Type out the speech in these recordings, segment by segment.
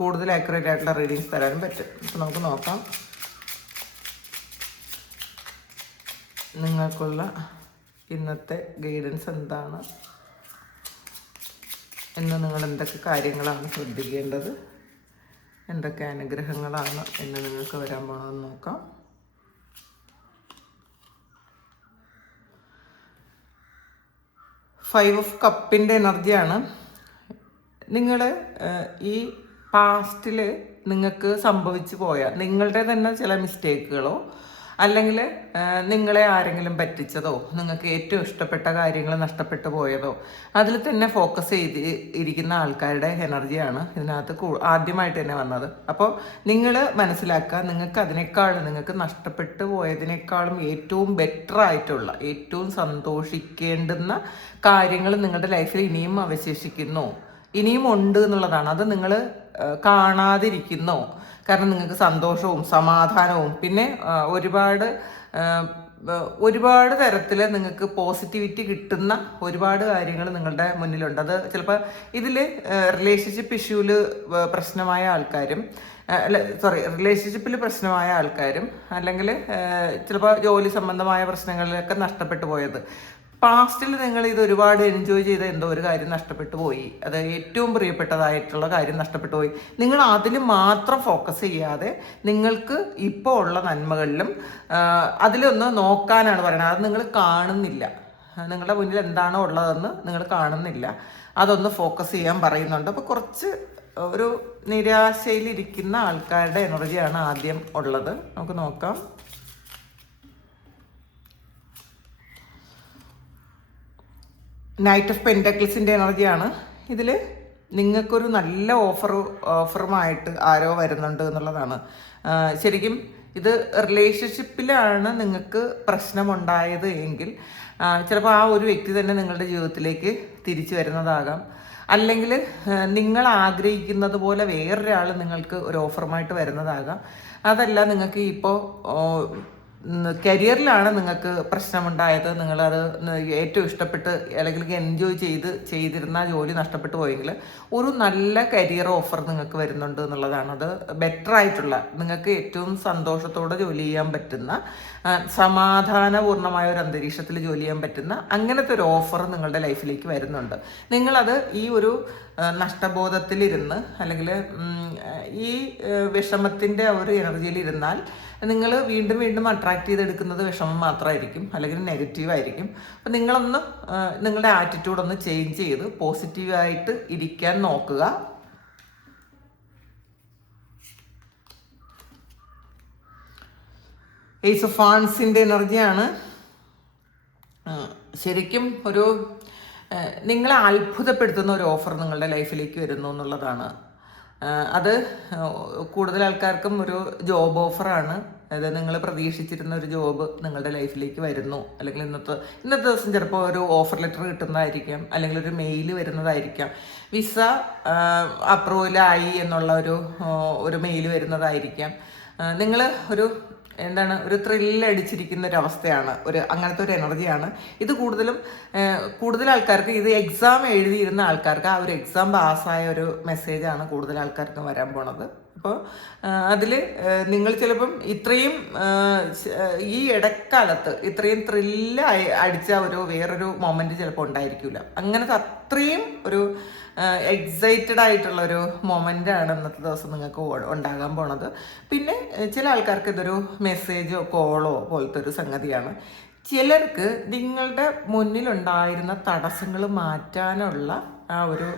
കൂടുതൽ ആക്യുറേറ്റ് ആയിട്ടുള്ള റീഡിങ്സ് തരാനും പറ്റും. അപ്പോൾ നമുക്ക് നോക്കാം. നിങ്ങൾക്കുള്ള ഇന്നത്തെ ഗൈഡൻസ് എന്താണ്? എന്ന് നിങ്ങൾ എന്തൊക്കെ കാര്യങ്ങളാണ് ശ്രദ്ധിക്കേണ്ടത്? എന്തൊക്കെ അനുഗ്രഹങ്ങളാണ് എന്ന് നിങ്ങൾക്ക് വരാൻ പോകണമെന്ന് നോക്കാം. ഫൈവ് ഓഫ് കപ്പിന്റെ എനർജിയാണ് നിങ്ങൾ ഈ പാസ്റ്റിൽ നിങ്ങൾക്ക് സംഭവിച്ചു പോയ നിങ്ങളുടെ തന്നെ ചില മിസ്റ്റേക്കുകളോ അല്ലെങ്കിൽ നിങ്ങളെ ആരെങ്കിലും പറ്റിച്ചതോ നിങ്ങൾക്ക് ഏറ്റവും ഇഷ്ടപ്പെട്ട കാര്യങ്ങൾ നഷ്ടപ്പെട്ടു പോയതോ അതിൽ തന്നെ ഫോക്കസ് ചെയ്ത് ഇരിക്കുന്ന ആൾക്കാരുടെ എനർജിയാണ് ഇതിനകത്ത് ആദ്യമായിട്ട് തന്നെ വന്നത്. അപ്പോൾ നിങ്ങൾ മനസ്സിലാക്കുക നിങ്ങൾക്ക് അതിനേക്കാൾ നിങ്ങൾക്ക് നഷ്ടപ്പെട്ടു പോയതിനേക്കാളും ഏറ്റവും ബെറ്റർ ആയിട്ടുള്ള ഏറ്റവും സന്തോഷിക്കേണ്ടുന്ന കാര്യങ്ങൾ നിങ്ങളുടെ ലൈഫിൽ ഇനിയും അവശേഷിക്കുന്നു. ഇനിയും ഉണ്ട് എന്നുള്ളതാണ്. അത് നിങ്ങൾ കാണാതിരിക്കുന്നോ? കാരണം നിങ്ങൾക്ക് സന്തോഷവും സമാധാനവും. പിന്നെ ഒരുപാട് ഒരുപാട് തരത്തിൽ നിങ്ങൾക്ക് പോസിറ്റിവിറ്റി കിട്ടുന്ന ഒരുപാട് കാര്യങ്ങൾ നിങ്ങളുടെ മുന്നിലുണ്ട്. അത് ചിലപ്പോൾ ഇതിൽ റിലേഷൻഷിപ്പ് ഇഷ്യൂവിൽ പ്രശ്നമായ ആൾക്കാരും അല്ല സോറി റിലേഷൻഷിപ്പിൽ പ്രശ്നമായ ആൾക്കാരും അല്ലെങ്കിൽ ചിലപ്പോൾ ജോലി സംബന്ധമായ പ്രശ്നങ്ങളിലൊക്കെ നഷ്ടപ്പെട്ടു പോയത്. പാസ്റ്റിൽ നിങ്ങൾ ഇത് ഒരുപാട് എൻജോയ് ചെയ്ത എന്തോ ഒരു കാര്യം നഷ്ടപ്പെട്ടു പോയി. അത് ഏറ്റവും പ്രിയപ്പെട്ടതായിട്ടുള്ള കാര്യം നഷ്ടപ്പെട്ടു പോയി. നിങ്ങൾ അതിൽ മാത്രം ഫോക്കസ് ചെയ്യാതെ നിങ്ങൾക്ക് ഇപ്പോൾ ഉള്ള നന്മകളിലും അതിലൊന്ന് നോക്കാനാണ് പറയുന്നത്. അത് നിങ്ങൾ കാണുന്നില്ല. നിങ്ങളുടെ മുന്നിൽ എന്താണോ ഉള്ളതെന്ന് നിങ്ങൾ കാണുന്നില്ല. അതൊന്ന് ഫോക്കസ് ചെയ്യാൻ പറയുന്നുണ്ട്. അപ്പോൾ കുറച്ച് ഒരു നിരാശയിലിരിക്കുന്ന ആൾക്കാരുടെ എനർജിയാണ് ആദ്യം ഉള്ളത്. നമുക്ക് നോക്കാം. നൈറ്റ് ഓഫ് പെൻഡക്കിൾസിന്റെ എനർജിയാണ് ഇതിൽ നിങ്ങൾക്കൊരു നല്ല ഓഫർ ഓഫറുമായിട്ട് ആരോ വരുന്നുണ്ട് എന്നുള്ളതാണ്. ശരിക്കും ഇത് റിലേഷൻഷിപ്പിലാണ് നിങ്ങൾക്ക് പ്രശ്നമുണ്ടായത് എങ്കിൽ ചിലപ്പോൾ ആ ഒരു വ്യക്തി തന്നെ നിങ്ങളുടെ ജീവിതത്തിലേക്ക് തിരിച്ചു വരുന്നതാകാം. അല്ലെങ്കിൽ നിങ്ങൾ ആഗ്രഹിക്കുന്നത് പോലെ വേറൊരാൾ നിങ്ങൾക്ക് ഒരു ഓഫറുമായിട്ട് വരുന്നതാകാം. അതല്ല നിങ്ങൾക്ക് ഇപ്പോൾ കരിയറിലാണ് നിങ്ങൾക്ക് പ്രശ്നമുണ്ടായത്. നിങ്ങളത് ഏറ്റവും ഇഷ്ടപ്പെട്ട് അല്ലെങ്കിൽ എൻജോയ് ചെയ്ത് ചെയ്തിരുന്ന ജോലി നഷ്ടപ്പെട്ടു പോയെങ്കിൽ ഒരു നല്ല കരിയർ ഓഫർ നിങ്ങൾക്ക് വരുന്നുണ്ട് എന്നുള്ളതാണ്. അത് ബെറ്റർ ആയിട്ടുള്ള നിങ്ങൾക്ക് ഏറ്റവും സന്തോഷത്തോടെ ജോലി ചെയ്യാൻ പറ്റുന്ന സമാധാനപൂർണമായ ഒരു അന്തരീക്ഷത്തിൽ ജോലി ചെയ്യാൻ പറ്റുന്ന അങ്ങനത്തെ ഒരു ഓഫർ നിങ്ങളുടെ ലൈഫിലേക്ക് വരുന്നുണ്ട്. നിങ്ങളത് ഈ ഒരു നഷ്ടബോധത്തിലിരുന്ന് അല്ലെങ്കിൽ ഈ വിഷമത്തിന്റെ ഒരു എനർജിയിൽ ഇരുന്നാൽ നിങ്ങൾ വീണ്ടും വീണ്ടും അട്രാക്റ്റ് ചെയ്തെടുക്കുന്നത് വിഷമം മാത്രമായിരിക്കും അല്ലെങ്കിൽ നെഗറ്റീവായിരിക്കും. അപ്പം നിങ്ങളൊന്ന് നിങ്ങളുടെ ആറ്റിറ്റ്യൂഡ് ഒന്ന് ചേഞ്ച് ചെയ്ത് പോസിറ്റീവായിട്ട് ഇരിക്കാൻ നോക്കുക. ഏസ് ഫാൻസിന്റെ എനർജിയാണ് ശരിക്കും ഒരു നിങ്ങളെ അത്ഭുതപ്പെടുത്തുന്ന ഒരു ഓഫർ നിങ്ങളുടെ ലൈഫിലേക്ക് വരുന്നു എന്നുള്ളതാണ്. അത് കൂടുതൽ ആൾക്കാർക്കും ഒരു ജോബ് ഓഫറാണ് അതായത് നിങ്ങൾ പ്രതീക്ഷിച്ചിരുന്ന ഒരു ജോബ് നിങ്ങളുടെ ലൈഫിലേക്ക് വരുന്നു. അല്ലെങ്കിൽ ഇന്നത്തെ ഇന്നത്തെ ദിവസം ചിലപ്പോൾ ഒരു ഓഫർ ലെറ്റർ കിട്ടുന്നതായിരിക്കാം. അല്ലെങ്കിൽ ഒരു മെയിൽ വരുന്നതായിരിക്കാം. വിസ അപ്രൂവലായി എന്നുള്ള ഒരു ഒരു മെയിൽ വരുന്നതായിരിക്കാം. നിങ്ങൾ ഒരു എന്താണ് ഒരു ത്രില്ലടിച്ചിരിക്കുന്ന ഒരു അവസ്ഥയാണ് ഒരു അങ്ങനത്തെ ഒരു എനർജിയാണ് ഇത് കൂടുതലും കൂടുതൽ ആൾക്കാർക്ക് ഇത് എക്സാം എഴുതിയിരുന്ന ആൾക്കാർക്ക് ആ ഒരു എക്സാം പാസ്സായ ഒരു മെസ്സേജാണ് കൂടുതൽ ആൾക്കാർക്ക് വരാൻ പോണത്. അപ്പോൾ അതിൽ നിങ്ങൾ ചിലപ്പം ഇത്രയും ഈ ഇടക്കാലത്ത് ഇത്രയും ത്രില്ല് അടിച്ച ഒരു വേറൊരു മൊമെന്റ് ചിലപ്പോൾ ഉണ്ടായിരിക്കില്ല അങ്ങനത്തെ അത്രയും ഒരു എക്സൈറ്റഡ് ആയിട്ടുള്ള ഒരു മൊമെന്റ് ആണ് ഇന്നത്തെ ദിവസം നിങ്ങൾക്ക് ഉണ്ടാകാൻ പോണത്. പിന്നെ ചില ആൾക്കാർക്ക് ഇതൊരു മെസ്സേജോ കോളോ പോലത്തെ ഒരു സംഗതിയാണ്. ചിലർക്ക് നിങ്ങളുടെ മുന്നിലുണ്ടായിരുന്ന തടസ്സങ്ങൾ മാറ്റാനുള്ള ആ ഒരു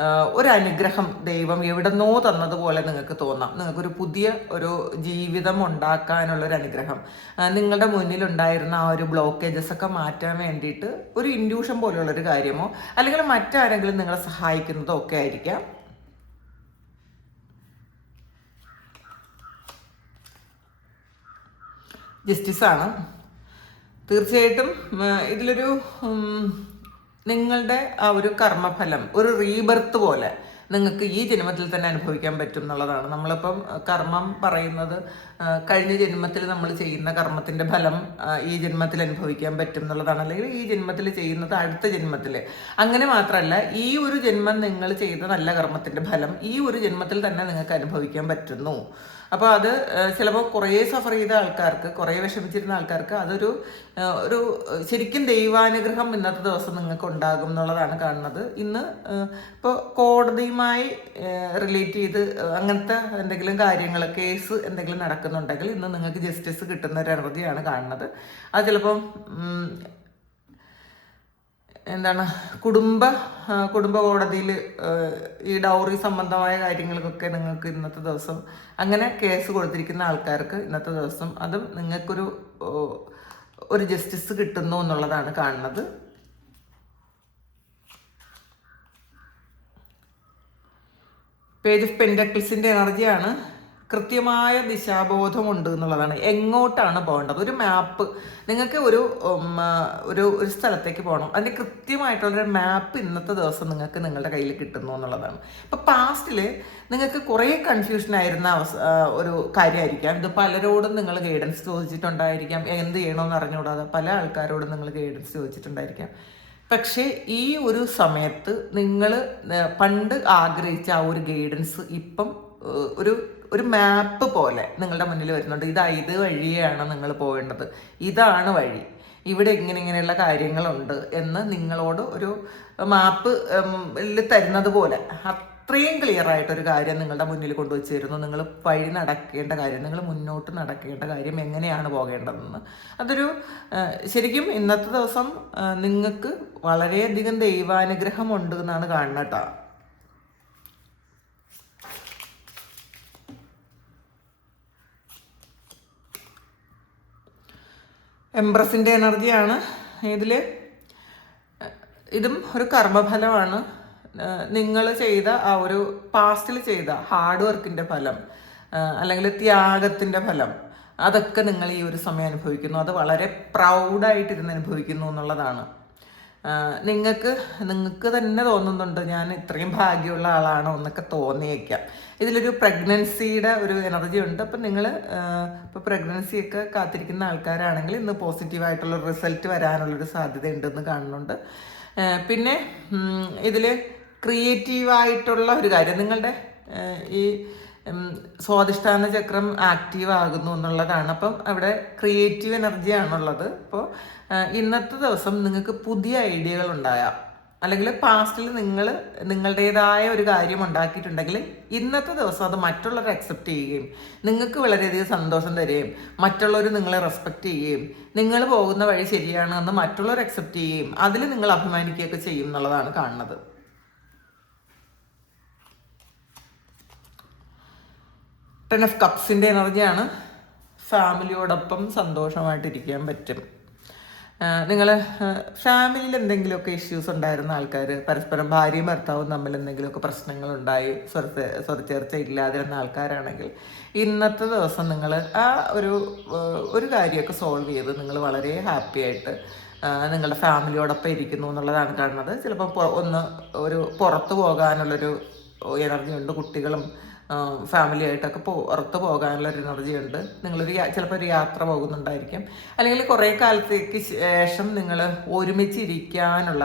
ആ, ഒരു അനുഗ്രഹം ദൈവം എവിടെന്നോ തന്നതുപോലെ നിങ്ങൾക്ക് തോന്നാം. നിങ്ങൾക്കൊരു പുതിയ ഒരു ജീവിതം ഉണ്ടാക്കാനുള്ള ഒരു അനുഗ്രഹം നിങ്ങളുടെ മുന്നിലുണ്ടായിരുന്ന ആ ഒരു ബ്ലോക്കേജസ് ഒക്കെ മാറ്റാൻ വേണ്ടിയിട്ട് ഒരു ഇൻഡ്യൂഷൻ പോലെയുള്ള ഒരു കാര്യമോ അല്ലെങ്കിൽ മറ്റാരെങ്കിലും നിങ്ങളെ സഹായിക്കുന്നതോ ഒക്കെ ആയിരിക്കാം. ജസ്റ്റിസാണ്. തീർച്ചയായിട്ടും ഇതിലൊരു നിങ്ങളുടെ ആ ഒരു കർമ്മഫലം ഒരു റീബർത്ത് പോലെ നിങ്ങൾക്ക് ഈ ജന്മത്തിൽ തന്നെ അനുഭവിക്കാൻ പറ്റും എന്നുള്ളതാണ്. നമ്മളിപ്പം കർമ്മം പറയുന്നത് കഴിഞ്ഞ ജന്മത്തിൽ നമ്മൾ ചെയ്യുന്ന കർമ്മത്തിന്റെ ഫലം ഈ ജന്മത്തിൽ അനുഭവിക്കാൻ പറ്റും എന്നുള്ളതാണ്. അല്ലെങ്കിൽ ഈ ജന്മത്തിൽ ചെയ്യുന്നത് അടുത്ത ജന്മത്തിൽ. അങ്ങനെ മാത്രമല്ല ഈ ഒരു ജന്മം നിങ്ങൾ ചെയ്ത നല്ല കർമ്മത്തിന്റെ ഫലം ഈ ഒരു ജന്മത്തിൽ തന്നെ നിങ്ങൾക്ക് അനുഭവിക്കാൻ പറ്റുന്നു. അപ്പോൾ അത് ചിലപ്പോൾ കുറേ സഫർ ചെയ്ത ആൾക്കാർക്ക് കുറേ വിഷമിച്ചിരുന്ന ആൾക്കാർക്ക് അതൊരു ഒരു ശരിക്കും ദൈവാനുഗ്രഹം ഇന്നത്തെ ദിവസം നിങ്ങൾക്ക് ഉണ്ടാകും എന്നുള്ളതാണ് കാണുന്നത്. ഇന്ന് ഇപ്പോൾ കോടതിയുമായി റിലേറ്റ് ചെയ്ത് അങ്ങനത്തെ എന്തെങ്കിലും കാര്യങ്ങൾ കേസ് എന്തെങ്കിലും നടക്കുന്നുണ്ടെങ്കിൽ ഇന്ന് നിങ്ങൾക്ക് ജസ്റ്റിസ് കിട്ടുന്ന ഒരു എനർജിയാണ് കാണുന്നത്. അത് ചിലപ്പം എന്താണ് കുടുംബ കുടുംബ കോടതിയിൽ ഈ ഡൗറി സംബന്ധമായ കാര്യങ്ങൾക്കൊക്കെ നിങ്ങൾക്ക് ഇന്നത്തെ ദിവസം അങ്ങനെ കേസ് കൊടുത്തിരിക്കുന്ന ആൾക്കാർക്ക് ഇന്നത്തെ ദിവസം അതും നിങ്ങൾക്കൊരു ഒരു ജസ്റ്റിസ് കിട്ടുന്നു എന്നുള്ളതാണ് കാണുന്നത്. പേജ് ഓഫ് പെൻഡക്ലിസിന്റെ എനർജിയാണ് കൃത്യമായ ദിശാബോധമുണ്ട് എന്നുള്ളതാണ്. എങ്ങോട്ടാണ് പോകേണ്ടത്? ഒരു മാപ്പ്. നിങ്ങൾക്ക് ഒരു ഒരു ഒരു സ്ഥലത്തേക്ക് പോകണം. അതിന്റെ കൃത്യമായിട്ടുള്ളൊരു മാപ്പ് ഇന്നത്തെ ദിവസം നിങ്ങൾക്ക് നിങ്ങളുടെ കയ്യിൽ കിട്ടുന്നു എന്നുള്ളതാണ്. ഇപ്പം പാസ്റ്റിൽ നിങ്ങൾക്ക് കുറേ കൺഫ്യൂഷൻ ആയിരുന്ന അവസ ഒരു കാര്യമായിരിക്കാം. ഇത് പലരോടും നിങ്ങൾ ഗൈഡൻസ് ചോദിച്ചിട്ടുണ്ടായിരിക്കാം. എന്ത് ചെയ്യണമെന്ന് അറിഞ്ഞുകൂടാതെ പല ആൾക്കാരോടും നിങ്ങൾ ഗൈഡൻസ് ചോദിച്ചിട്ടുണ്ടായിരിക്കാം. പക്ഷേ ഈ ഒരു സമയത്ത് നിങ്ങൾ പണ്ട് ആഗ്രഹിച്ച ആ ഒരു ഗൈഡൻസ് ഇപ്പം ഒരു ഒരു മാപ്പ് പോലെ നിങ്ങളുടെ മുന്നിൽ വരുന്നുണ്ട്. ഇതാ ഇത് വഴിയാണ് നിങ്ങൾ പോകേണ്ടത്. ഇതാണ് വഴി. ഇവിടെ ഇങ്ങനെ ഇങ്ങനെയുള്ള കാര്യങ്ങളുണ്ട് എന്ന് നിങ്ങളോട് ഒരു മാപ്പ് തരുന്നത് പോലെ. അത്രയും ക്ലിയർ ആയിട്ടൊരു കാര്യം നിങ്ങളുടെ മുന്നിൽ കൊണ്ടുവച്ച് തരുന്നു നിങ്ങൾ വഴി നടക്കേണ്ട കാര്യം നിങ്ങൾ മുന്നോട്ട് നടക്കേണ്ട കാര്യം എങ്ങനെയാണ് പോകേണ്ടതെന്ന്. അതൊരു ശരിക്കും ഇന്നത്തെ ദിവസം നിങ്ങൾക്ക് വളരെയധികം ദൈവാനുഗ്രഹമുണ്ട് എന്നാണ് കാണുന്നത് കേട്ടോ. എംബ്രസിന്റെ എനർജിയാണ്. ഇതിൽ ഇതും ഒരു കർമ്മഫലമാണ്. നിങ്ങൾ ചെയ്ത ആ ഒരു പാസ്റ്റിൽ ചെയ്ത ഹാർഡ് വർക്കിന്റെ ഫലം അല്ലെങ്കിൽ ത്യാഗത്തിന്റെ ഫലം അതൊക്കെ നിങ്ങൾ ഈ ഒരു സമയം അനുഭവിക്കുന്നു. അത് വളരെ പ്രൗഡായിട്ട് ഇരുന്ന് അനുഭവിക്കുന്നു എന്നുള്ളതാണ്. നിങ്ങൾക്ക് നിങ്ങൾക്ക് തന്നെ തോന്നുന്നുണ്ട് ഞാൻ ഇത്രയും ഭാഗ്യമുള്ള ആളാണോ എന്നൊക്കെ തോന്നിയേക്കാം. ഇതിലൊരു പ്രഗ്നൻസിയുടെ ഒരു എനർജി ഉണ്ട്. അപ്പം നിങ്ങൾ ഇപ്പോൾ പ്രഗ്നൻസി ഒക്കെ കാത്തിരിക്കുന്ന ആൾക്കാരാണെങ്കിൽ ഇന്ന് പോസിറ്റീവായിട്ടുള്ള റിസൾട്ട് വരാനുള്ളൊരു സാധ്യത ഉണ്ടെന്ന് കാണുന്നുണ്ട് പിന്നെ ഇതിൽ ക്രിയേറ്റീവായിട്ടുള്ള ഒരു കാര്യം. നിങ്ങളുടെ ഈ സ്വാധിഷ്ഠാന ചക്രം ആക്റ്റീവ് ആകുന്നു എന്നുള്ളതാണ്. അപ്പം അവിടെ ക്രിയേറ്റീവ് എനർജി ആണുള്ളത്. അപ്പോൾ ഇന്നത്തെ ദിവസം നിങ്ങൾക്ക് പുതിയ ഐഡിയകൾ ഉണ്ടായാം അല്ലെങ്കിൽ പാസ്റ്റിൽ നിങ്ങൾ നിങ്ങളുടേതായ ഒരു കാര്യം ഉണ്ടാക്കിയിട്ടുണ്ടെങ്കിൽ ഇന്നത്തെ ദിവസം അത് മറ്റുള്ളവർ അക്സെപ്റ്റ് ചെയ്യുകയും നിങ്ങൾക്ക് വളരെയധികം സന്തോഷം തരികയും മറ്റുള്ളവർ നിങ്ങളെ റെസ്പെക്റ്റ് ചെയ്യുകയും നിങ്ങൾ പോകുന്ന വഴി ശരിയാണ് എന്ന് മറ്റുള്ളവർ അക്സെപ്റ്റ് ചെയ്യുകയും അതിൽ നിങ്ങൾ അഭിമാനിക്കുകയൊക്കെ ചെയ്യും എന്നുള്ളതാണ് കാണുന്നത്. ടെൻ ഓഫ് കപ്സിന്റെ എനർജിയാണ് ഫാമിലിയോടൊപ്പം സന്തോഷമായിട്ടിരിക്കാൻ പറ്റും. നിങ്ങൾ ഫാമിലിയിൽ എന്തെങ്കിലുമൊക്കെ ഇഷ്യൂസ് ഉണ്ടായിരുന്ന ആൾക്കാർ പരസ്പരം ഭാര്യയും ഭർത്താവും തമ്മിൽ എന്തെങ്കിലുമൊക്കെ പ്രശ്നങ്ങളുണ്ടായി സ്വരത്തെ സ്വരച്ചേർച്ച ഇല്ലാതിരുന്ന ആൾക്കാരാണെങ്കിൽ ഇന്നത്തെ ദിവസം നിങ്ങൾ ആ ഒരു ഒരു കാര്യമൊക്കെ സോൾവ് ചെയ്ത് നിങ്ങൾ വളരെ ഹാപ്പി ആയിട്ട് നിങ്ങളുടെ ഫാമിലിയോടൊപ്പം ഇരിക്കുന്നു എന്നുള്ളതാണ് കാണുന്നത്. ചിലപ്പോൾ ഒന്ന് ഒരു പുറത്ത് പോകാനുള്ളൊരു എനർജി ഉണ്ട് കുട്ടികളും ഫാമിലി ആയിട്ടൊക്കെ പുറത്ത് പോകാനുള്ള ഒരു എനർജി ഉണ്ട്. നിങ്ങളൊരു ചിലപ്പോൾ ഒരു യാത്ര പോകുന്നുണ്ടായിരിക്കും. അല്ലെങ്കിൽ കുറേ കാലത്തേക്ക് ശേഷം നിങ്ങൾ ഒരുമിച്ചിരിക്കാനുള്ള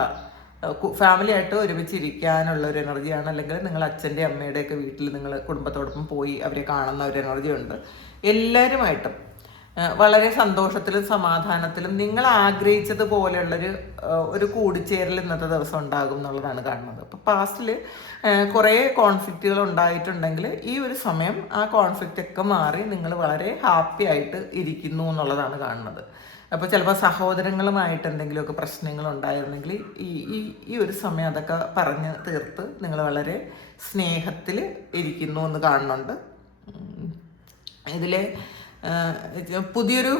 ഫാമിലി ആയിട്ട് ഒരുമിച്ചിരിക്കാനുള്ള ഒരു എനർജിയാണ് അല്ലെങ്കിൽ നിങ്ങൾ അച്ഛന്റെ അമ്മയുടെയൊക്കെ വീട്ടിൽ നിങ്ങൾ കുടുംബത്തോടൊപ്പം പോയി അവരെ കാണുന്ന ഒരു എനർജി ഉണ്ട്. എല്ലാവരുമായിട്ടും വളരെ സന്തോഷത്തിലും സമാധാനത്തിലും നിങ്ങൾ ആഗ്രഹിച്ചതുപോലെയുള്ളൊരു ഒരു കൂടിച്ചേരൽ ഇന്നത്തെ ദിവസം ഉണ്ടാകും എന്നുള്ളതാണ് കാണുന്നത്. അപ്പോൾ പാസ്റ്റിൽ കുറേ കോൺഫ്ലിക്റ്റുകൾ ഉണ്ടായിട്ടുണ്ടെങ്കിൽ ഈ ഒരു സമയം ആ കോൺഫ്ലിക്റ്റ് ഒക്കെ മാറി നിങ്ങൾ വളരെ ഹാപ്പി ആയിട്ട് ഇരിക്കുന്നു എന്നുള്ളതാണ് കാണുന്നത്. അപ്പോൾ ചിലപ്പോൾ സഹോദരങ്ങളുമായിട്ട് എന്തെങ്കിലുമൊക്കെ പ്രശ്നങ്ങൾ ഉണ്ടായിരുന്നെങ്കിൽ ഈ ഈ ഈ ഒരു സമയം അതൊക്കെ പറഞ്ഞ് തീർത്ത് നിങ്ങൾ വളരെ സ്നേഹത്തിൽ ഇരിക്കുന്നു എന്ന് കാണുന്നുണ്ട്. ഇതിൽ പുതിയൊരു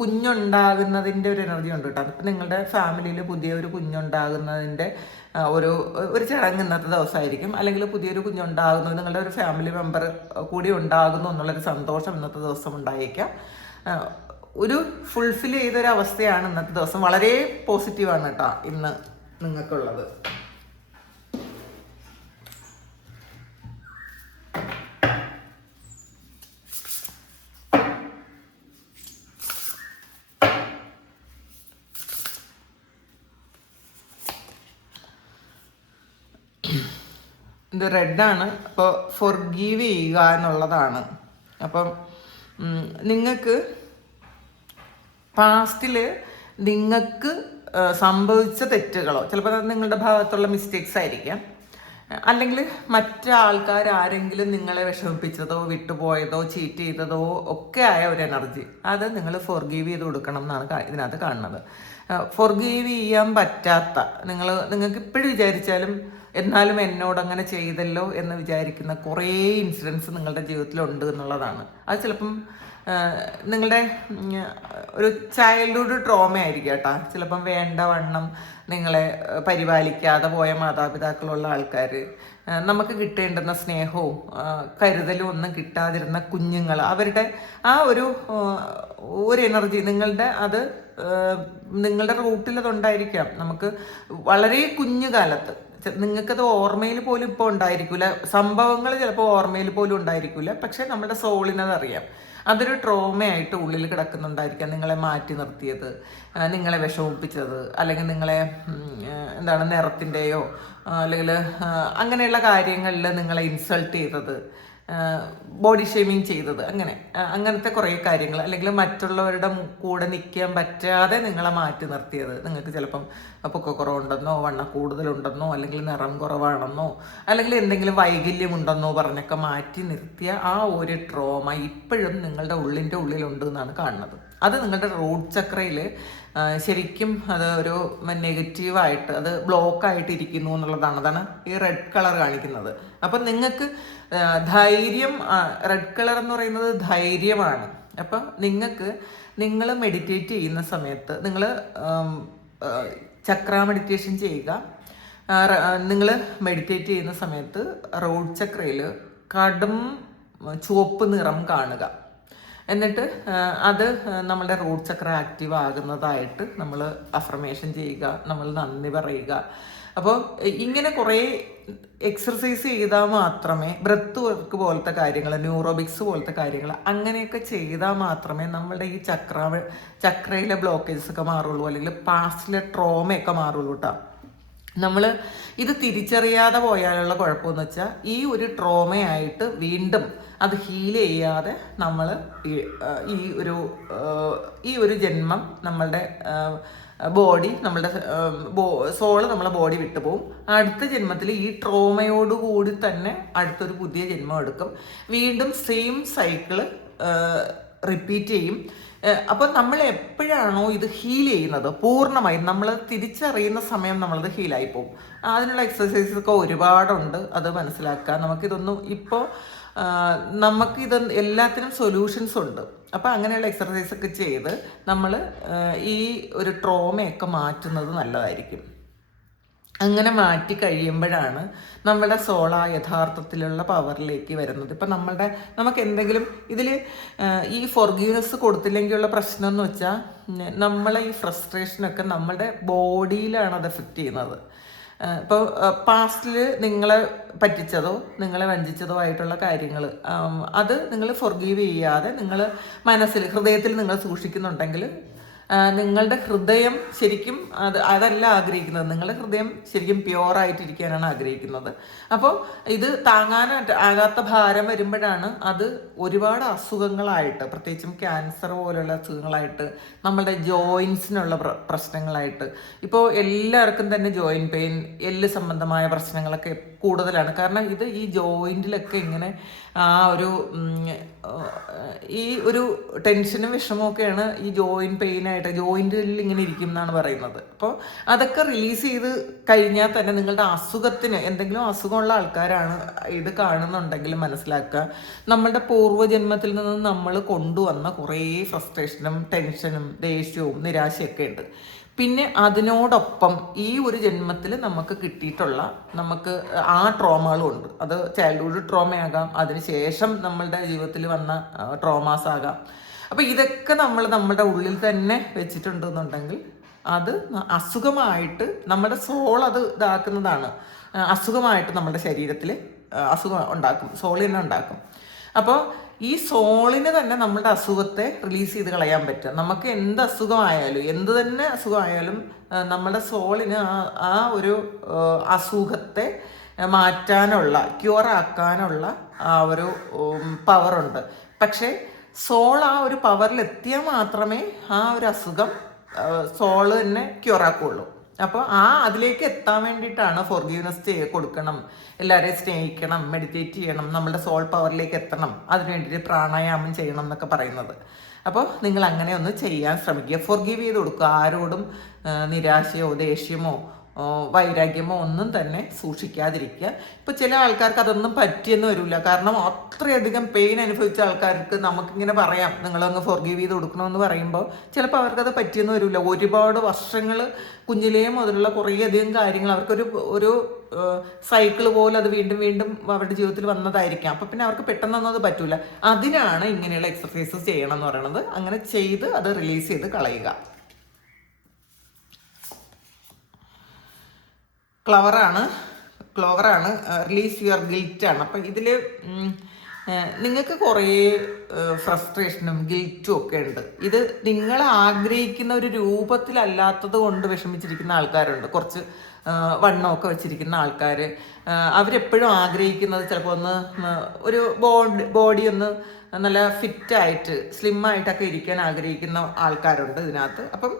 കുഞ്ഞുണ്ടാകുന്നതിന്റെ ഒരു എനർജി ഉണ്ട് കേട്ടോ. അപ്പം നിങ്ങളുടെ ഫാമിലിയിൽ പുതിയൊരു കുഞ്ഞുണ്ടാകുന്നതിന്റെ ഒരു ഒരു ചടങ്ങ് ഇന്നത്തെ ദിവസമായിരിക്കും. അല്ലെങ്കിൽ പുതിയൊരു കുഞ്ഞുണ്ടാകുന്നു നിങ്ങളുടെ ഒരു ഫാമിലി മെമ്പർ കൂടി ഉണ്ടാകുന്നു എന്നുള്ളൊരു സന്തോഷം ഇന്നത്തെ ദിവസം ഉണ്ടായേക്കാം. ഒരു ഫുൾഫിൽ ചെയ്തൊരു അവസ്ഥയാണ് ഇന്നത്തെ ദിവസം. വളരെ പോസിറ്റീവാണ് കേട്ടോ ഇന്ന് നിങ്ങൾക്കുള്ളത്. ഇത് റെഡാണ്. അപ്പോൾ ഫൊർഗീവ് ചെയ്യുക എന്നുള്ളതാണ്. അപ്പം നിങ്ങൾക്ക് പാസ്റ്റിൽ നിങ്ങൾക്ക് സംഭവിച്ച തെറ്റുകളോ ചിലപ്പോൾ അത് നിങ്ങളുടെ ഭാഗത്തുള്ള മിസ്റ്റേക്സ് ആയിരിക്കാം. അല്ലെങ്കിൽ മറ്റാൾക്കാർ ആരെങ്കിലും നിങ്ങളെ വിഷമിപ്പിച്ചതോ വിട്ടുപോയതോ ചീറ്റ് ചെയ്തതോ ഒക്കെ ആയ ഒരു എനർജി അത് നിങ്ങൾ ഫോർഗീവ് ചെയ്ത് കൊടുക്കണം എന്നാണ് ഇതിനകത്ത് കാണുന്നത്. ഫോർഗീവ് ചെയ്യാൻ പറ്റാത്ത നിങ്ങൾ നിങ്ങൾക്ക് ഇപ്പോഴും വിചാരിച്ചാലും എന്നാലും എന്നോട് അങ്ങനെ ചെയ്തല്ലോ എന്ന് വിചാരിക്കുന്ന കുറേ ഇൻസിഡൻസ് നിങ്ങളുടെ ജീവിതത്തിലുണ്ട് എന്നുള്ളതാണ്. അത് ചിലപ്പം നിങ്ങളുടെ ഒരു ചൈൽഡ്ഹുഡ് ട്രോമ ആയിരിക്കും കേട്ടോ. ചിലപ്പം വേണ്ട വണ്ണം നിങ്ങളെ പരിപാലിക്കാതെ പോയ മാതാപിതാക്കളുള്ള ആൾക്കാർ നമുക്ക് കിട്ടേണ്ടുന്ന സ്നേഹവും കരുതലും ഒന്നും കിട്ടാതിരുന്ന കുഞ്ഞുങ്ങൾ അവരുടെ ആ ഒരു ഒരു എനർജി നിങ്ങളുടെ അത് നിങ്ങളുടെ റൂട്ടിൽ അതുണ്ടായിരിക്കാം നമുക്ക് വളരെ കുഞ്ഞു കാലത്ത് നിങ്ങൾക്കത് ഓർമ്മയിൽ പോലും ഇപ്പോൾ ഉണ്ടായിരിക്കില്ല സംഭവങ്ങൾ ചിലപ്പോൾ ഓർമ്മയിൽ പോലും ഉണ്ടായിരിക്കില്ല പക്ഷെ നമ്മുടെ സോളിനത് അറിയാം അതൊരു ട്രോമയായിട്ട് ഉള്ളിൽ കിടക്കുന്നുണ്ടായിരിക്കാം നിങ്ങളെ മാറ്റി നിർത്തിയത് നിങ്ങളെ വിഷമിപ്പിച്ചത് അല്ലെങ്കിൽ നിങ്ങളെ എന്താണ് നിറത്തിന്റെയോ അല്ലെങ്കിൽ അങ്ങനെയുള്ള കാര്യങ്ങളിൽ നിങ്ങളെ ഇൻസൾട്ട് ചെയ്തത്. ബോഡി ഷേമിങ് ചെയ്തത്. അങ്ങനെ അങ്ങനത്തെ കുറേ കാര്യങ്ങൾ. അല്ലെങ്കിൽ മറ്റുള്ളവരുടെ കൂടെ നിൽക്കാൻ പറ്റാതെ നിങ്ങളെ മാറ്റി നിർത്തിയത്. നിങ്ങൾക്ക് ചിലപ്പം പൊക്കക്കുറവുണ്ടെന്നോ വണ്ണ കൂടുതലുണ്ടെന്നോ അല്ലെങ്കിൽ നിറം കുറവാണെന്നോ അല്ലെങ്കിൽ എന്തെങ്കിലും വൈകല്യമുണ്ടെന്നോ പറഞ്ഞൊക്കെ മാറ്റി നിർത്തിയ ആ ഒരു ട്രോമ ഇപ്പോഴും നിങ്ങളുടെ ഉള്ളിന്റെ ഉള്ളിലുണ്ട് എന്നാണ് കാണുന്നത്. അത് നിങ്ങളുടെ റോഡ് ചക്രയിൽ ശരിക്കും അത് ഒരു നെഗറ്റീവായിട്ട് അത് ബ്ലോക്ക് ആയിട്ട് ഇരിക്കുന്നു എന്നുള്ളതാണ്. അതാണ് ഈ റെഡ് കളർ കാണിക്കുന്നത്. അപ്പം നിങ്ങൾക്ക് ധൈര്യം റെഡ് കളർ എന്ന് പറയുന്നത് ധൈര്യമാണ്. അപ്പം നിങ്ങൾക്ക് നിങ്ങൾ മെഡിറ്റേറ്റ് ചെയ്യുന്ന സമയത്ത് നിങ്ങൾ ചക്ര മെഡിറ്റേഷൻ ചെയ്യുക. നിങ്ങൾ മെഡിറ്റേറ്റ് ചെയ്യുന്ന സമയത്ത് റോഡ് ചക്രയിൽ കടും ചുവപ്പ് നിറം കാണുക. എന്നിട്ട് അത് നമ്മളുടെ റൂട്ട് ചക്ര ആക്റ്റീവ് ആകുന്നതായിട്ട് നമ്മൾ അഫർമേഷൻ ചെയ്യുക നമ്മൾ നന്ദി പറയുക. അപ്പോൾ ഇങ്ങനെ കുറേ എക്സർസൈസ് ചെയ്താൽ മാത്രമേ ബ്രത്ത് വർക്ക് പോലത്തെ കാര്യങ്ങൾ ന്യൂറോബിക്സ് പോലത്തെ കാര്യങ്ങൾ അങ്ങനെയൊക്കെ ചെയ്താൽ മാത്രമേ നമ്മളുടെ ഈ ചക്ര ചക്രയിലെ ബ്ലോക്കേജസ് ഒക്കെ മാറുള്ളൂ അല്ലെങ്കിൽ പാസ്റ്റിലെ ട്രോമയൊക്കെ മാറുള്ളൂ കേട്ടോ നമ്മൾ ഇത് തിരിച്ചറിയാതെ പോയാലുള്ള കുഴപ്പമെന്ന് വെച്ചാൽ ഈ ഒരു ട്രോമയായിട്ട് വീണ്ടും അത് ഹീൽ ചെയ്യാതെ നമ്മൾ ഈ ഒരു ഈ ഒരു ജന്മം നമ്മളുടെ ബോഡി നമ്മളുടെ സോൾ നമ്മളെ ബോഡി വിട്ടുപോകും അടുത്ത ജന്മത്തിൽ ഈ ട്രോമയോടുകൂടി തന്നെ അടുത്തൊരു പുതിയ ജന്മം എടുക്കും. വീണ്ടും സെയിം സൈക്കിൾ റിപ്പീറ്റ് ചെയ്യും. അപ്പോൾ നമ്മൾ എപ്പോഴാണോ ഇത് ഹീൽ ചെയ്യുന്നത്? പൂർണമായും നമ്മൾ തിരിച്ചറിയുന്ന സമയം നമ്മളത് ഹീലായി പോകും. അതിനുള്ള എക്സസൈസസ് ഒക്കെ ഒരുപാടുണ്ട്. അത് മനസ്സിലാക്കുക. നമുക്കിതൊന്നും ഇപ്പോൾ നമുക്കിത് എല്ലാത്തിനും സൊല്യൂഷൻസ് ഉണ്ട്. അപ്പോൾ അങ്ങനെയുള്ള എക്സസൈസ് ഒക്കെ ചെയ്ത് നമ്മൾ ഈ ഒരു ട്രോമയൊക്കെ മാറ്റുന്നത് നല്ലതായിരിക്കും. അങ്ങനെ മാറ്റി കഴിയുമ്പോഴാണ് നമ്മുടെ സോള യഥാർത്ഥത്തിലുള്ള പവറിലേക്ക് വരുന്നത്. ഇപ്പം നമ്മളുടെ നമുക്ക് എന്തെങ്കിലും ഇതിൽ ഈ ഫൊർഗീവ്നെസ് കൊടുത്തില്ലെങ്കിലുള്ള പ്രശ്നം എന്ന് വെച്ചാൽ നമ്മളെ ഈ ഫ്രസ്ട്രേഷനൊക്കെ നമ്മുടെ ബോഡിയിലാണ് അത് എഫക്റ്റ് ചെയ്യുന്നത്. ഇപ്പോൾ പാസ്റ്റിൽ നിങ്ങളെ പറ്റിച്ചതോ നിങ്ങളെ വഞ്ചിച്ചതോ ആയിട്ടുള്ള കാര്യങ്ങൾ അത് നിങ്ങൾ ഫൊർഗീവ് ചെയ്യാതെ നിങ്ങൾ മനസ്സിൽ ഹൃദയത്തിൽ നിങ്ങൾ സൂക്ഷിക്കുന്നുണ്ടെങ്കിൽ നിങ്ങളുടെ ഹൃദയം ശരിക്കും അത് അതല്ല ആഗ്രഹിക്കുന്നത്. നിങ്ങളുടെ ഹൃദയം ശരിക്കും പ്യുവർ ആയിട്ടിരിക്കാനാണ് ആഗ്രഹിക്കുന്നത്. അപ്പോൾ ഇത് താങ്ങാനായിട്ട് ആകാത്ത ഭാരം വരുമ്പോഴാണ് അത് ഒരുപാട് അസുഖങ്ങളായിട്ട് പ്രത്യേകിച്ചും ക്യാൻസർ പോലുള്ള അസുഖങ്ങളായിട്ട് നമ്മളുടെ ജോയിൻസിനുള്ള പ്രശ്നങ്ങളായിട്ട്. ഇപ്പോൾ എല്ലാവർക്കും തന്നെ ജോയിൻ പെയിൻ എല്ല് സംബന്ധമായ പ്രശ്നങ്ങളൊക്കെ കൂടുതലാണ്. കാരണം ഇത് ഈ ജോയിന്റിലൊക്കെ ഇങ്ങനെ ആ ഒരു ഈ ഒരു ടെൻഷനും വിഷമമൊക്കെയാണ് ഈ ജോയിൻ പെയിനായിട്ട് ജോയിന്റിൽ ഇങ്ങനെ ഇരിക്കും എന്നാണ് പറയുന്നത്. അപ്പോൾ അതൊക്കെ റിലീസ് ചെയ്ത് കഴിഞ്ഞാൽ തന്നെ നിങ്ങളുടെ അസുഖത്തിന് എന്തെങ്കിലും അസുഖമുള്ള ആൾക്കാരാണ് ഇത് കാണുന്നുണ്ടെങ്കിൽ മനസ്സിലാക്കുക. നമ്മളുടെ പൂർവജന്മത്തിൽ നിന്ന് നമ്മൾ കൊണ്ടുവന്ന കുറേ ഫ്രസ്ട്രേഷനും ടെൻഷനും ദേഷ്യവും നിരാശയൊക്കെ ഉണ്ട്. പിന്നെ അതിനോടൊപ്പം ഈ ഒരു ജന്മത്തിൽ നമുക്ക് കിട്ടിയിട്ടുള്ള നമുക്ക് ആ ട്രോമകളും ഉണ്ട്. അത് ചൈൽഡ്ഹുഡ് ട്രോമയാകാം അതിനുശേഷം നമ്മളുടെ ജീവിതത്തിൽ വന്ന ട്രോമാസ് ആകാം. അപ്പം ഇതൊക്കെ നമ്മൾ നമ്മുടെ ഉള്ളിൽ തന്നെ വെച്ചിട്ടുണ്ടെന്നുണ്ടെങ്കിൽ അത് അസുഖമായിട്ട് നമ്മുടെ സോൾ അത് ഇതാക്കുന്നതാണ്. അസുഖമായിട്ട് നമ്മുടെ ശരീരത്തിൽ അസുഖം ഉണ്ടാക്കും സോൾ തന്നെ ഉണ്ടാക്കും. അപ്പോൾ ഈ സോളിന് തന്നെ നമ്മുടെ അസുഖത്തെ റിലീസ് ചെയ്ത് കളയാൻ പറ്റും നമുക്ക് എന്ത് അസുഖമായാലും എന്ത് തന്നെ അസുഖമായാലും നമ്മുടെ സോളിന് ആ ആ ഒരു അസുഖത്തെ മാറ്റാനുള്ള ക്യൂർ ആക്കാനുള്ള ആ ഒരു പവറുണ്ട് പക്ഷേ സോൾ ആ ഒരു പവറിൽ എത്തിയാൽ മാത്രമേ ആ ഒരു അസുഖം സോൾ തന്നെ ക്യൂർ ആക്കുള്ളൂ. അപ്പോൾ ആ അതിലേക്ക് എത്താൻ വേണ്ടിയിട്ടാണ് ഫോർഗീവ്നെസ് ചെയ്യ കൊടുക്കണം. എല്ലാവരെയും സ്നേഹിക്കണം മെഡിറ്റേറ്റ് ചെയ്യണം നമ്മളുടെ സോൾ പവറിലേക്ക് എത്തണം. അതിന് വേണ്ടിയിട്ട് പ്രാണായാമം ചെയ്യണം എന്നൊക്കെ പറയുന്നത്. അപ്പോൾ നിങ്ങൾ അങ്ങനെ ഒന്ന് ചെയ്യാൻ ശ്രമിക്കുക. ഫോർഗീവ് ചെയ്ത് കൊടുക്കുക. ആരോടും നിരാശയോ ദേഷ്യമോ വൈരാഗ്യമോ ഒന്നും തന്നെ സൂക്ഷിക്കാതിരിക്കുക. ഇപ്പോൾ ചില ആൾക്കാർക്ക് അതൊന്നും പറ്റിയെന്ന് വരില്ല കാരണം അത്രയധികം പെയിൻ അനുഭവിച്ച ആൾക്കാർക്ക് നമുക്കിങ്ങനെ പറയാം. നിങ്ങളങ്ങ് ഫോർഗീവ് ചെയ്ത് കൊടുക്കണമെന്ന് പറയുമ്പോൾ ചിലപ്പോൾ അവർക്കത് പറ്റിയെന്ന് വരില്ല ഒരുപാട് വർഷങ്ങൾ കുഞ്ഞിലേ മുതലുള്ള കുറേയധികം കാര്യങ്ങൾ അവർക്കൊരു ഒരു സൈക്കിൾ പോലെ അത് വീണ്ടും വീണ്ടും അവരുടെ ജീവിതത്തിൽ വന്നതായിരിക്കാം. അപ്പം പിന്നെ അവർക്ക് പെട്ടെന്നൊന്നും അത് പറ്റില്ല അതിനാണ് ഇങ്ങനെയുള്ള എക്സസൈസസ് ചെയ്യണം എന്ന് പറയുന്നത്. അങ്ങനെ ചെയ്ത് അത് റിലീസ് ചെയ്ത് കളയുക. ക്ലവറാണ് ക്ലവറാണ് റിലീസ് യുവർ ഗിൽറ്റ് ആണ്. അപ്പം ഇതിൽ നിങ്ങൾക്ക് കുറേ ഫ്രസ്ട്രേഷനും ഗിൽറ്റും ഒക്കെ ഉണ്ട്. ഇത് നിങ്ങൾ ആഗ്രഹിക്കുന്ന ഒരു രൂപത്തിലല്ലാത്തത് കൊണ്ട് വിഷമിച്ചിരിക്കുന്ന ആൾക്കാരുണ്ട്. കുറച്ച് വണ്ണമൊക്കെ വെച്ചിരിക്കുന്ന ആൾക്കാർ അവരെപ്പോഴും ആഗ്രഹിക്കുന്നത് ചിലപ്പോൾ ഒന്ന് ഒരു ബോഡി ബോഡി ഒന്ന് നല്ല ഫിറ്റായിട്ട് സ്ലിം ആയിട്ടൊക്കെ ഇരിക്കാൻ ആഗ്രഹിക്കുന്ന ആൾക്കാരുണ്ട് ഇതിനകത്ത്. അപ്പം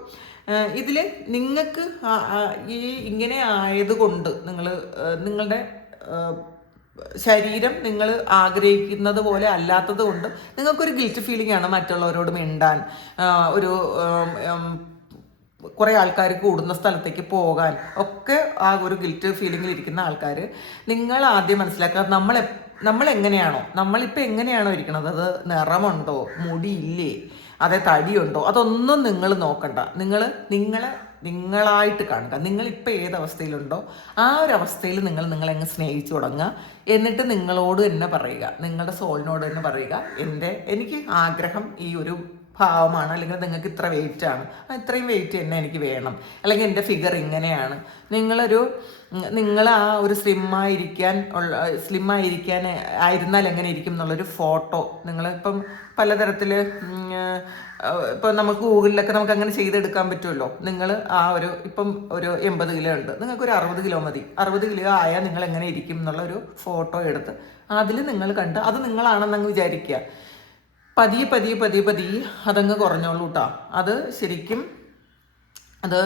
ഇതിൽ നിങ്ങൾക്ക് ഈ ഇങ്ങനെ ആയതുകൊണ്ട് നിങ്ങൾ നിങ്ങളുടെ ശരീരം നിങ്ങൾ ആഗ്രഹിക്കുന്നത് പോലെ അല്ലാത്തത് കൊണ്ട് നിങ്ങൾക്കൊരു ഗിൽറ്റ് ഫീലിംഗ് ആണ് മറ്റുള്ളവരോട് മിണ്ടാൻ. ഒരു കുറേ ആൾക്കാർ കൂടുന്ന സ്ഥലത്തേക്ക് പോകാൻ. ഒക്കെ ആ ഒരു ഗിൽറ്റ് ഫീലിംഗിൽ ഇരിക്കുന്ന ആൾക്കാർ നിങ്ങൾ ആദ്യം മനസ്സിലാക്കുക നമ്മൾ നമ്മൾ എങ്ങനെയാണോ നമ്മളിപ്പോൾ എങ്ങനെയാണോ ഇരിക്കുന്നത് അത് നിറമുണ്ടോ? മുടിയില്ലേ? അതെ തടിയുണ്ടോ? അതൊന്നും നിങ്ങൾ നോക്കണ്ട. നിങ്ങൾ നിങ്ങളെ നിങ്ങളായിട്ട് കാണുക. നിങ്ങളിപ്പോൾ അവസ്ഥയിലുണ്ടോ ആ ഒരു അവസ്ഥയിൽ നിങ്ങൾ നിങ്ങളെങ്ങ് സ്നേഹിച്ചു തുടങ്ങുക. എന്നിട്ട് നിങ്ങളോട് തന്നെ പറയുക. നിങ്ങളുടെ സോളിനോട് തന്നെ പറയുക. എന്റെ എനിക്ക് ആഗ്രഹം ഈ ഒരു ഭാവമാണ് അല്ലെങ്കിൽ നിങ്ങൾക്ക് ഇത്ര വെയിറ്റ് ആണ്. ഇത്രയും വെയിറ്റ് തന്നെ എനിക്ക് വേണം. അല്ലെങ്കിൽ എന്റെ ഫിഗർ ഇങ്ങനെയാണ്. നിങ്ങളൊരു നിങ്ങൾ ആ ഒരു സ്ലിമ്മായിരിക്കാൻ ഉള്ള സ്ലിമ്മായിരിക്കാൻ ആയിരുന്നാൽ എങ്ങനെ ഇരിക്കും എന്നുള്ളൊരു ഫോട്ടോ നിങ്ങൾ ഇപ്പം പലതരത്തിൽ ഇപ്പം നമുക്ക് ഗൂഗിളിലൊക്കെ നമുക്ക് അങ്ങനെ ചെയ്തെടുക്കാൻ പറ്റുമല്ലോ. നിങ്ങൾ ആ ഒരു ഇപ്പം ഒരു എൺപത് കിലോ ഉണ്ട്. നിങ്ങൾക്ക് ഒരു അറുപത് കിലോ മതി. അറുപത് കിലോ ആയാൽ നിങ്ങൾ എങ്ങനെ ഇരിക്കും എന്നുള്ള ഒരു ഫോട്ടോ എടുത്ത് അതിൽ നിങ്ങൾ കണ്ട് അത് നിങ്ങളാണെന്നങ്ങ് വിചാരിക്കുക. പതിയെ പതിയെ പതിയെ പതിയെ അതങ്ങ് കുറഞ്ഞോളൂ കേട്ടോ അത് ശരിക്കും അത്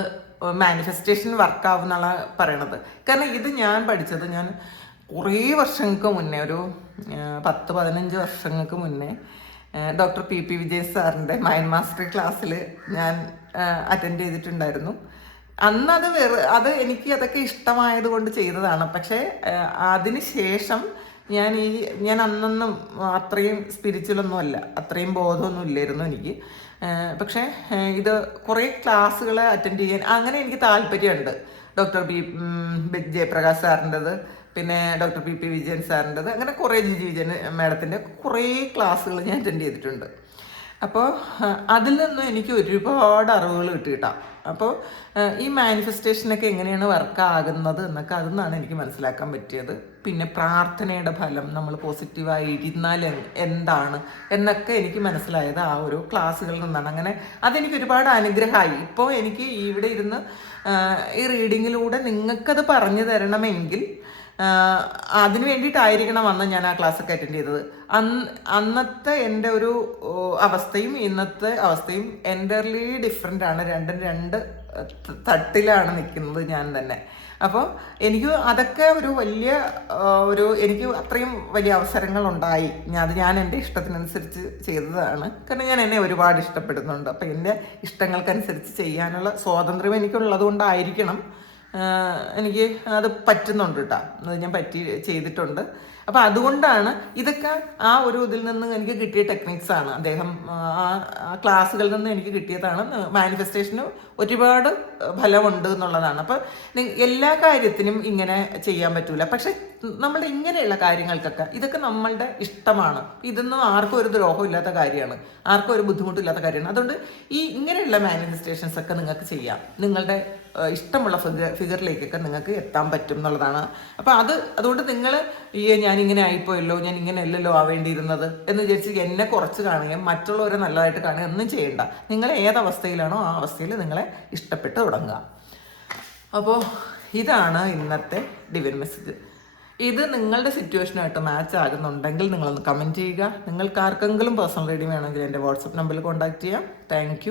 മാനിഫെസ്റ്റേഷൻ വർക്കാവുന്നാണ് പറയണത്. കാരണം ഇത് ഞാൻ പഠിച്ചത് ഞാൻ കുറേ വർഷങ്ങൾക്ക് മുന്നേ ഒരു പത്ത് പതിനഞ്ച് വർഷങ്ങൾക്ക് മുന്നേ ഡോക്ടർ പി പി വിജയ് സാറിന്റെ മൈൻഡ് മാസ്റ്റർ ക്ലാസ്സിൽ ഞാൻ അറ്റൻഡ് ചെയ്തിട്ടുണ്ടായിരുന്നു. അന്ന് അത് വെറു അത് എനിക്ക് അതൊക്കെ ഇഷ്ടമായത് കൊണ്ട് ചെയ്തതാണ്. പക്ഷേ അതിന് ശേഷം ഞാൻ ഈ ഞാൻ അന്നൊന്നും അത്രയും സ്പിരിച്വലൊന്നും അല്ല അത്രയും ബോധമൊന്നും ഇല്ലായിരുന്നു എനിക്ക് പക്ഷേ ഇത് കുറേ ക്ലാസ്സുകൾ അറ്റൻഡ് ചെയ്യാൻ അങ്ങനെ എനിക്ക് താല്പര്യമുണ്ട്. ഡോക്ടർ ബി ജയപ്രകാശ് സാറിന്റെത് പിന്നെ ഡോക്ടർ പി പി വിജയൻ സാറിന്റെത് അങ്ങനെ കുറേ ജി ജി വിജയൻ മാഡത്തിന്റെ കുറേ ക്ലാസ്സുകൾ ഞാൻ അറ്റൻഡ് ചെയ്തിട്ടുണ്ട്. അപ്പോൾ അതിൽ നിന്നും എനിക്ക് ഒരുപാട് അറിവുകൾ കിട്ടി കേട്ടോ. അപ്പോൾ ഈ മാനിഫെസ്റ്റേഷനൊക്കെ എങ്ങനെയാണ് വർക്കാകുന്നത് എന്നൊക്കെ അതിൽ നിന്നാണ് എനിക്ക് മനസ്സിലാക്കാൻ പറ്റിയത്. പിന്നെ പ്രാർത്ഥനയുടെ ഫലം നമ്മൾ പോസിറ്റീവായി ഇരുന്നാൽ എന്താണ് എന്നൊക്കെ എനിക്ക് മനസ്സിലായത് ആ ഒരു ക്ലാസ്സുകളിൽ നിന്നാണ്. അങ്ങനെ അതെനിക്ക് ഒരുപാട് അനുഗ്രഹമായി. ഇപ്പോൾ എനിക്ക് ഇവിടെ ഇരുന്ന് ഈ റീഡിങ്ങിലൂടെ നിങ്ങൾക്കത് പറഞ്ഞു തരണമെങ്കിൽ അതിന് വേണ്ടിയിട്ടായിരിക്കണം അന്ന് ഞാൻ ആ ക്ലാസ്സൊക്കെ അറ്റൻഡ് ചെയ്തത്. അന്ന് അന്നത്തെ എന്റെ ഒരു അവസ്ഥയും ഇന്നത്തെ അവസ്ഥയും എന്റർലി ഡിഫറെന്റ് ആണ് രണ്ടും രണ്ട് തട്ടിലാണ് നിൽക്കുന്നത് ഞാൻ തന്നെ. അപ്പോൾ എനിക്ക് അതൊക്കെ ഒരു വലിയ ഒരു എനിക്ക് അത്രയും വലിയ അവസരങ്ങൾ ഉണ്ടായി അത് ഞാൻ എന്റെ ഇഷ്ടത്തിനനുസരിച്ച് ചെയ്തതാണ്. കാരണം ഞാൻ എന്നെ ഒരുപാട് ഇഷ്ടപ്പെടുന്നുണ്ട്. അപ്പം എന്റെ ഇഷ്ടങ്ങൾക്കനുസരിച്ച് ചെയ്യാനുള്ള സ്വാതന്ത്ര്യം എനിക്കുള്ളത് കൊണ്ടായിരിക്കണം എനിക്ക് അത് പറ്റുന്നുണ്ട് കേട്ടോ അത് ഞാൻ പറ്റി ചെയ്തിട്ടുണ്ട്. അപ്പം അതുകൊണ്ടാണ് ഇതൊക്കെ ആ ഒരു ഇതിൽ നിന്ന് എനിക്ക് കിട്ടിയ ടെക്നിക്സ് ആണ്. അദ്ദേഹം ആ, ക്ലാസ്സുകളിൽ നിന്ന് എനിക്ക് കിട്ടിയതാണ്. മാനിഫെസ്റ്റേഷന് ഒരുപാട് ഫലമുണ്ട് എന്നുള്ളതാണ്. അപ്പം എല്ലാ കാര്യത്തിനും ഇങ്ങനെ ചെയ്യാൻ പറ്റൂല. പക്ഷെ നമ്മുടെ ഇങ്ങനെയുള്ള കാര്യങ്ങൾക്കൊക്കെ ഇതൊക്കെ നമ്മളുടെ ഇഷ്ടമാണ്. ഇതൊന്നും ആർക്കും ഒരു ദ്രോഹം ഇല്ലാത്ത കാര്യമാണ്. ആർക്കും ഒരു ബുദ്ധിമുട്ടില്ലാത്ത കാര്യമാണ്. അതുകൊണ്ട് ഈ ഇങ്ങനെയുള്ള മാനിഫെസ്റ്റേഷൻസ് ഒക്കെ നിങ്ങൾക്ക് ചെയ്യാം. നിങ്ങളുടെ ഇഷ്ടമുള്ള ഫിഗർ ഫിഗറിലേക്കൊക്കെ നിങ്ങൾക്ക് എത്താൻ പറ്റും എന്നുള്ളതാണ്. അപ്പോൾ അത് അതുകൊണ്ട് നിങ്ങൾ ഈ ഞാനിങ്ങനെ ആയിപ്പോയല്ലോ ഞാൻ ഇങ്ങനെ അല്ലല്ലോ ആവേണ്ടിയിരുന്നത് എന്ന് വിചാരിച്ച് എന്നെ കുറച്ച് കാണുകയും മറ്റുള്ളവരെ നല്ലതായിട്ട് കാണുകയും ഒന്നും ചെയ്യണ്ട. നിങ്ങൾ ഏതവസ്ഥയിലാണോ ആ അവസ്ഥയിൽ നിങ്ങളെ ഇഷ്ടപ്പെട്ട് തുടങ്ങുക. അപ്പോൾ ഇതാണ് ഇന്നത്തെ ഡിവിൻ മെസ്സേജ് ഇത് നിങ്ങളുടെ സിറ്റുവേഷനായിട്ട് മാച്ച് ആകുന്നുണ്ടെങ്കിൽ നിങ്ങളൊന്ന് കമന്റ് ചെയ്യുക. നിങ്ങൾക്ക് ആർക്കെങ്കിലും പേഴ്സണൽ റീഡിംഗ് വേണമെങ്കിൽ എന്റെ വാട്സപ്പ് നമ്പറിൽ കോൺടാക്ട് ചെയ്യാം. താങ്ക്